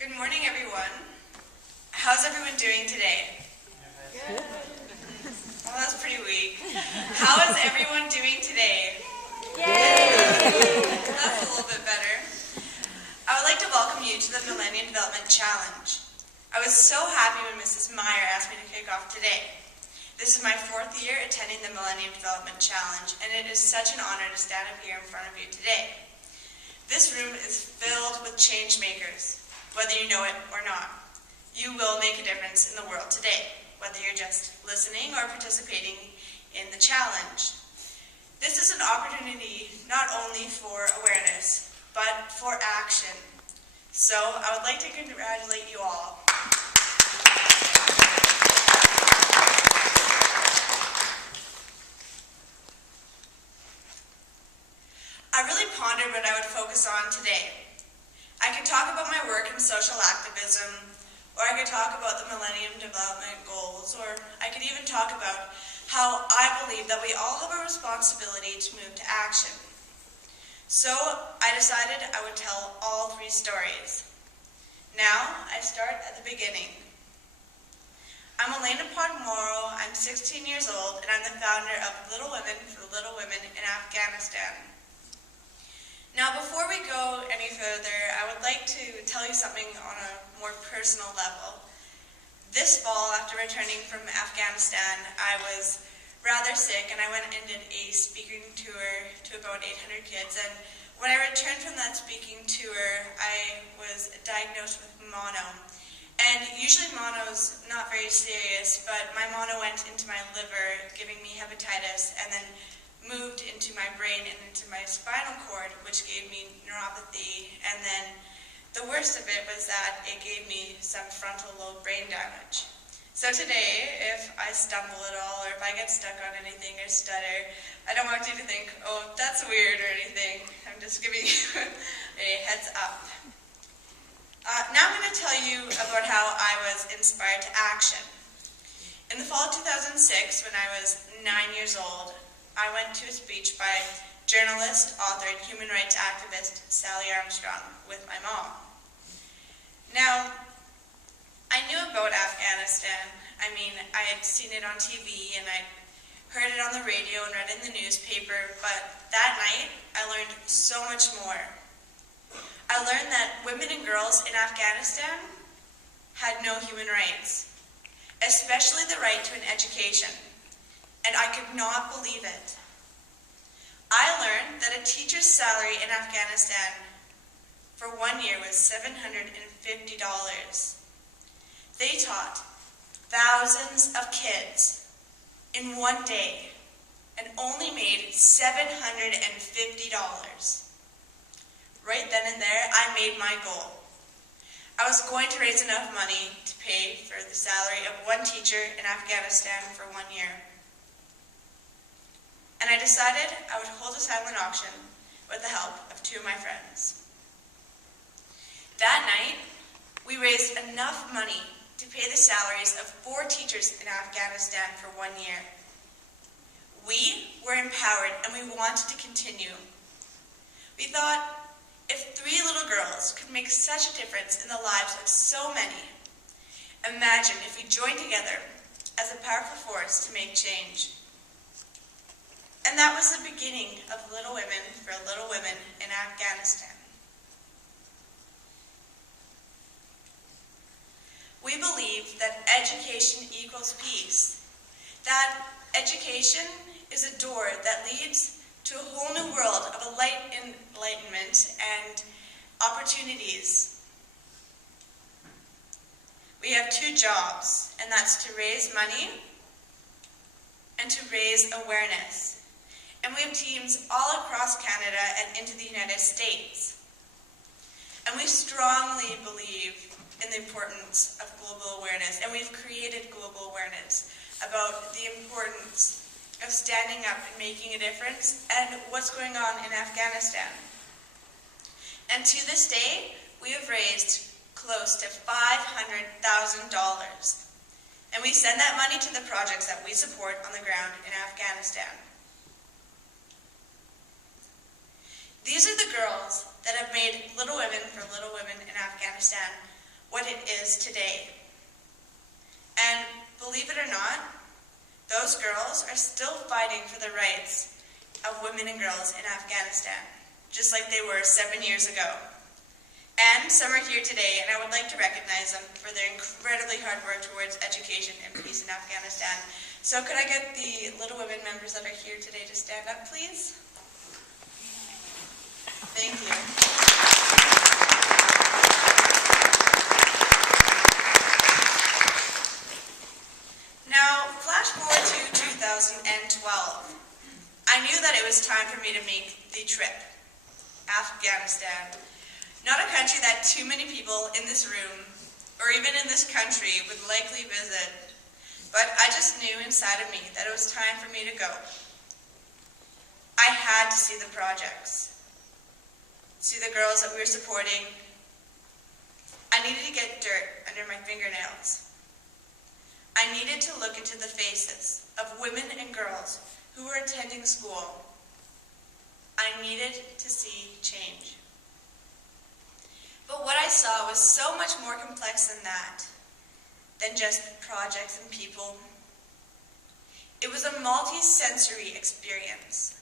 Good morning, everyone. How's everyone doing today? Good. Well, that's pretty weak. How is everyone doing today? Yay! That's a little bit better. I would like to welcome you to the Millennium Development Challenge. I was so happy when Mrs. Meyer asked me to kick off today. This is my 4th year attending the Millennium Development Challenge, and it is such an honor to stand up here in front of you today. This room is filled with change makers. Whether you know it or not, you will make a difference in the world today, whether you're just listening or participating in the challenge. This is an opportunity not only for awareness, but for action. So I would like to congratulate you all. I really pondered what I would focus on today. I could talk about my work in social activism, or I could talk about the Millennium Development Goals, or I could even talk about how I believe that we all have a responsibility to move to action. So I decided I would tell all 3 stories. Now I start at the beginning. I'm Alaina Podmorow, I'm 16 years old, and I'm the founder of Little Women for Little Women in Afghanistan. Now, before we go any further, I would like to tell you something on a more personal level. This fall, after returning from Afghanistan, I was rather sick, and I went and did a speaking tour to about 800 kids. And when I returned from that speaking tour, I was diagnosed with mono. And usually mono's not very serious, but my mono went into my liver, giving me hepatitis, and then moved into my brain and into my spinal cord, which gave me neuropathy, and then the worst of it was that it gave me some frontal lobe brain damage. So today, if I stumble at all, or if I get stuck on anything or stutter, I don't want you to think, oh, that's weird or anything. I'm just giving you a heads up. Now I'm going to tell you about how I was inspired to action. In the fall of 2006, when I was 9 years old, I went to a speech by journalist, author, and human rights activist Sally Armstrong with my mom. Now, I knew about Afghanistan. I mean, I had seen it on TV and I heard it on the radio and read it in the newspaper, but that night I learned so much more. I learned that women and girls in Afghanistan had no human rights, especially the right to an education. And I could not believe it. I learned that a teacher's salary in Afghanistan for 1 year was $750. They taught thousands of kids in 1 day and only made $750. Right then and there, I made my goal. I was going to raise enough money to pay for the salary of 1 teacher in Afghanistan for 1 year. And I decided I would hold a silent auction with the help of 2 of my friends. That night, we raised enough money to pay the salaries of 4 teachers in Afghanistan for 1 year. We were empowered and we wanted to continue. We thought, if 3 little girls could make such a difference in the lives of so many, imagine if we joined together as a powerful force to make change. And that was the beginning of Little Women for Little Women in Afghanistan. We believe that education equals peace. That education is a door that leads to a whole new world of enlightenment and opportunities. We have 2 jobs, and that's to raise money and to raise awareness. And we have teams all across Canada and into the United States. And we strongly believe in the importance of global awareness, and we've created global awareness about the importance of standing up and making a difference and what's going on in Afghanistan. And to this day, we have raised close to $500,000. And we send that money to the projects that we support on the ground in Afghanistan. These are the girls that have made Little Women for Little Women in Afghanistan what it is today. And believe it or not, those girls are still fighting for the rights of women and girls in Afghanistan, just like they were 7 years ago. And some are here today, and I would like to recognize them for their incredibly hard work towards education and peace in Afghanistan. So could I get the Little Women members that are here today to stand up, please? Thank you. Now, flash forward to 2012. I knew that it was time for me to make the trip. Afghanistan. Not a country that too many people in this room, or even in this country, would likely visit. But I just knew inside of me that it was time for me to go. I had to see the projects, see the girls that we were supporting. I needed to get dirt under my fingernails. I needed to look into the faces of women and girls who were attending school. I needed to see change. But what I saw was so much more complex than that, than just projects and people. It was a multi-sensory experience.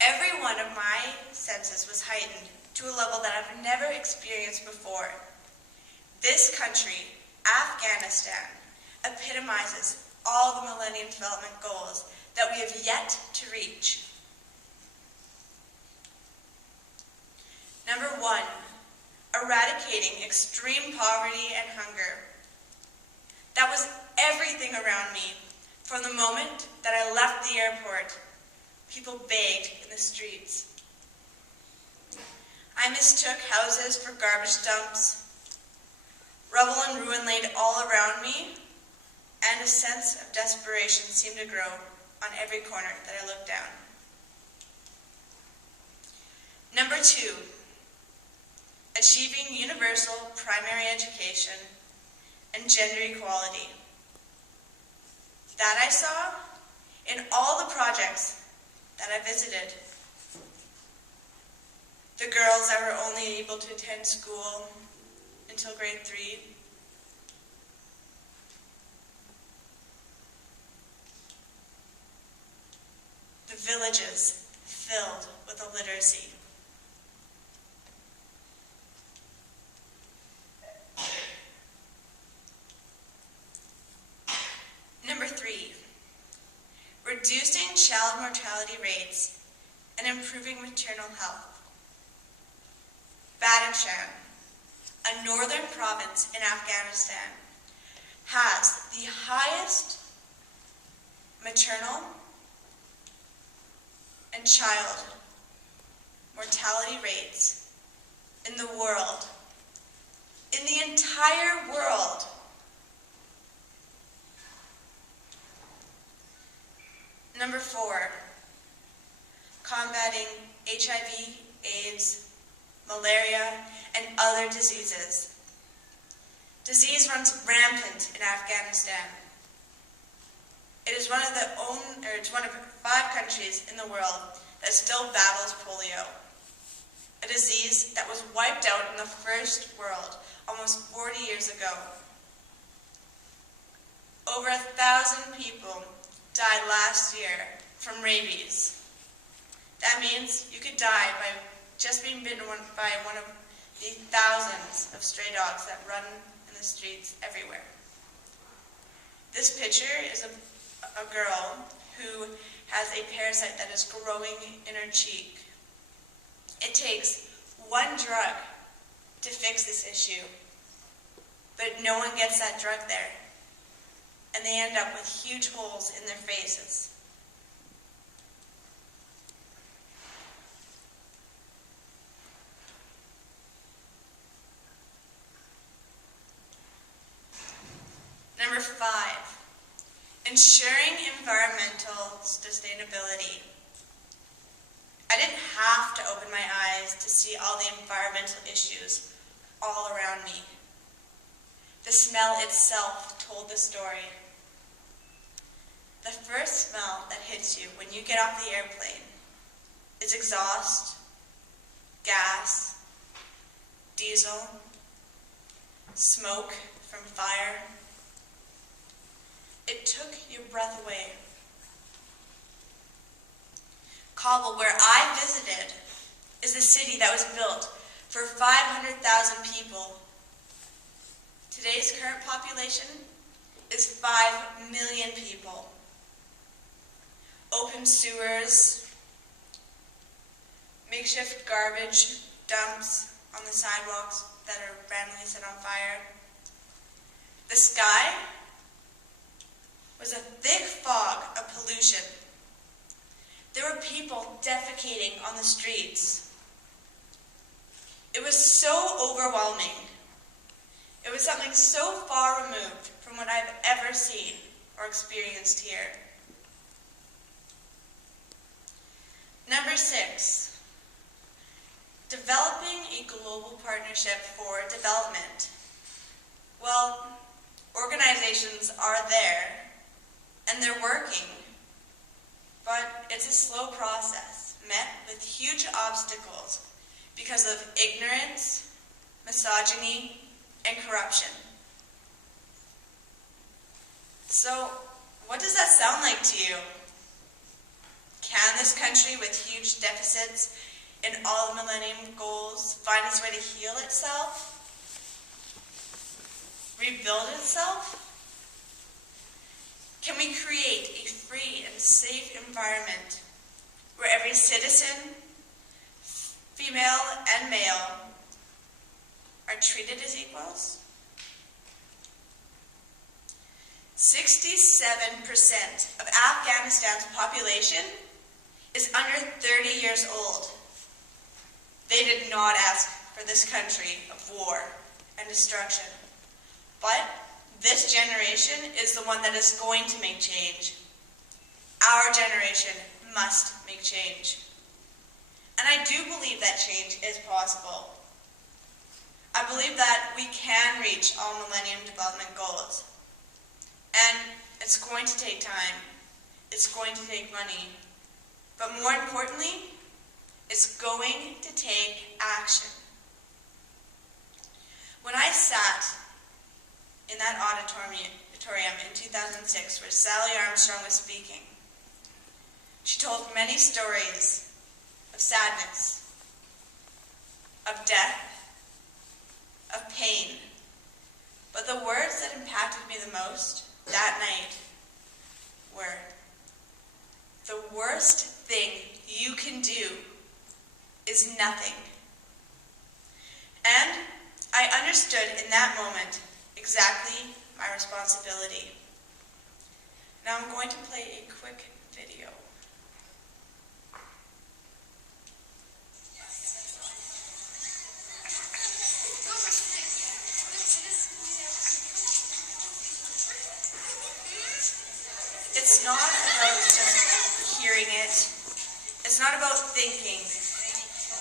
Every one of my senses was heightened to a level that I've never experienced before. This country, Afghanistan, epitomizes all the Millennium Development Goals that we have yet to reach. Number 1, eradicating extreme poverty and hunger. That was everything around me. From the moment that I left the airport, people begged in the streets. I mistook houses for garbage dumps. Rubble and ruin laid all around me, and a sense of desperation seemed to grow on every corner that I looked down. Number 2, achieving universal primary education and gender equality. That I saw in all the projects that I visited. The girls that were only able to attend school until grade 3. The villages filled with illiteracy. Number 3, reducing child mortality rates and improving maternal health. Badakhshan, a northern province in Afghanistan, has the highest maternal and child mortality rates in the world. In the entire world. Number 4, combating HIV, AIDS, malaria, and other diseases. Disease runs rampant in Afghanistan. It is one of 5 countries in the world that still battles polio, a disease that was wiped out in the first world almost 40 years ago. Over 1,000 people died last year from rabies. That means you could die by just being bitten by one of the thousands of stray dogs that run in the streets everywhere. This picture is a girl who has a parasite that is growing in her cheek. It takes one drug to fix this issue, but no one gets that drug there, and they end up with huge holes in their faces. Number 5, ensuring environmental sustainability. I didn't have to open my eyes to see all the environmental issues all around me. The smell itself told the story. The first smell that hits you when you get off the airplane is exhaust, gas, diesel, smoke from fire. It took your breath away. Kabul, where I visited, is a city that was built for 500,000 people. Today's current population is 5 million people. Open sewers, makeshift garbage dumps on the sidewalks that are randomly set on fire. The sky was a thick fog of pollution. There were people defecating on the streets. It was so overwhelming. It was something so far removed from what I've ever seen or experienced here. Number 6, developing a global partnership for development. Well, organizations are there and they're working, but it's a slow process met with huge obstacles because of ignorance, misogyny, and corruption. So, what does that sound like to you? Can this country with huge deficits in all the Millennium Goals find its way to heal itself? Rebuild itself? Can we create a free and safe environment where every citizen, female and male, are treated as equals? 67% of Afghanistan's population is under 30 years old. They did not ask for this country of war and destruction. But this generation is the one that is going to make change. Our generation must make change. And I do believe that change is possible. I believe that we can reach all Millennium Development Goals. And it's going to take time. It's going to take money. But more importantly, it's going to take action. When I sat in that auditorium in 2006 where Sally Armstrong was speaking, she told many stories of sadness, of death, of pain. But the words that impacted me the most that night were, the worst thing you can do is nothing. And I understood in that moment exactly my responsibility. Now I'm going to play a quick video. It's not about just hearing it. It's not about thinking.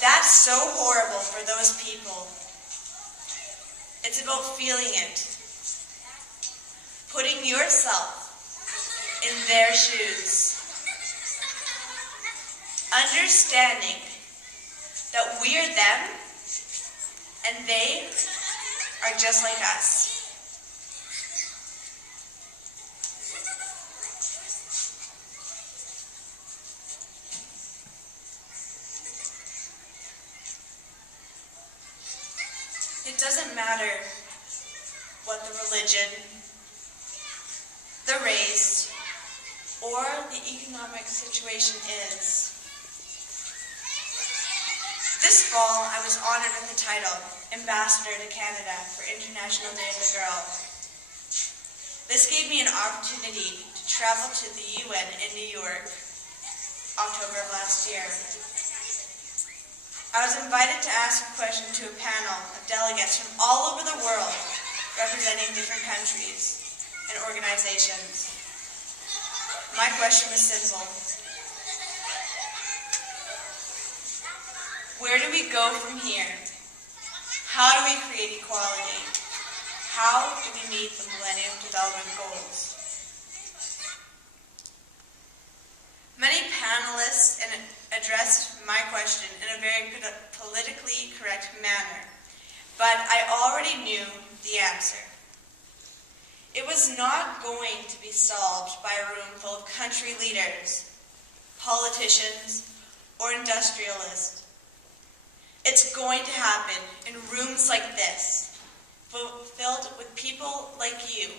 That's so horrible for those people. It's about feeling it. Putting yourself in their shoes. Understanding that we're them and they are just like us. It doesn't matter what the religion, the race, or the economic situation is. This fall, I was honored with the title Ambassador to Canada for International Day of the Girl. This gave me an opportunity to travel to the UN in New York, October of last year. I was invited to ask a question to a panel of delegates from all over the world representing different countries and organizations. My question was simple. Where do we go from here? How do we create equality? How do we meet the Millennium Development Goals? Many panelists addressed my question in a very politically correct manner, but I already knew the answer. It was not going to be solved by a room full of country leaders, politicians, or industrialists. It's going to happen in rooms like this, filled with people like you,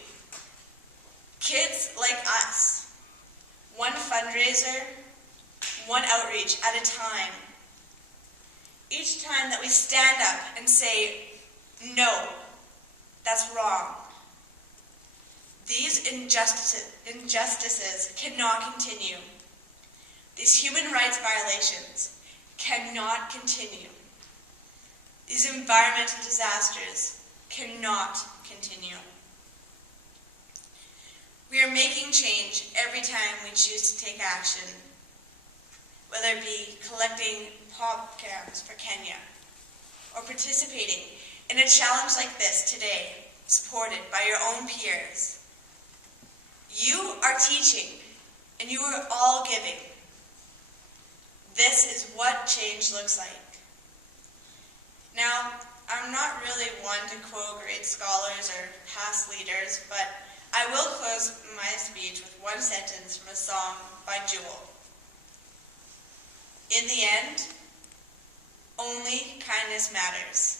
kids like us, one fundraiser, one outreach at a time. Each time that we stand up and say, no, that's wrong. These injustices cannot continue. These human rights violations cannot continue. These environmental disasters cannot continue. We are making change every time we choose to take action, whether it be collecting pop cans for Kenya or participating in a challenge like this today, supported by your own peers. You are teaching, and you are all giving. This is what change looks like. Now, I'm not really one to quote great scholars or past leaders, but I will close my speech with one sentence from a song by Jewel. In the end, only kindness matters.